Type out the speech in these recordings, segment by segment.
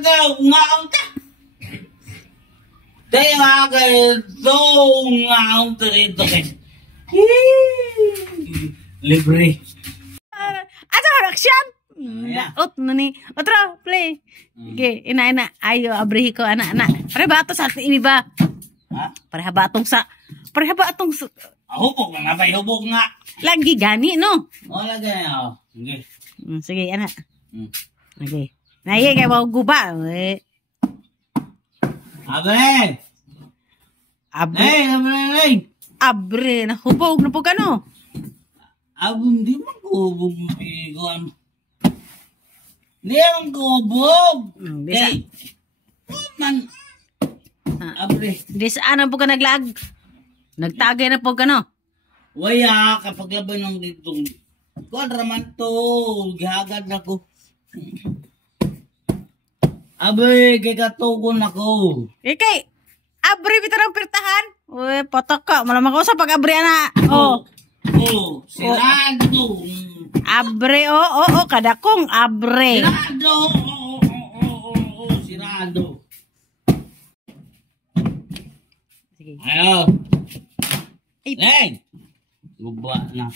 daw ngaon ta. Dahil nga kayo ngaon ta rito kay. Libre. Ato reaction. Daot na ni. Otro play. Okay, ina ayo abrihi ko anak. Pare ba ato sa TV ba? Ha? Pareha ba atong Hubog nga ba? Hubog nga. lagi gani no? Wala ganyan. Sige. Sige anak. Okay. Naye kay mau guba. Abre. Abre. Abre na hubog na po kano. Abong di magubog mo iguan. Di ang gubog. Bisa. Man. Abre. Di saan po ka naglag? Nagtagay na po kano? Waya, kapag laban ng ditong kuadraman to, gihagad na ko. Abe, kay katugon ako. Kay, abre bitaw ng pirtahan. Uy, potok ka. Malamang ko sa pag-abre na. Oh. Sirado. Abre, oh, kadakong abre. Sirado. Sirado. Sige. Ayo. Hey! Guba na.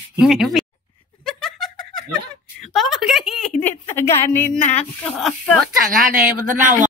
Papagainit na ganin na ako. What's a gani? Matanawa.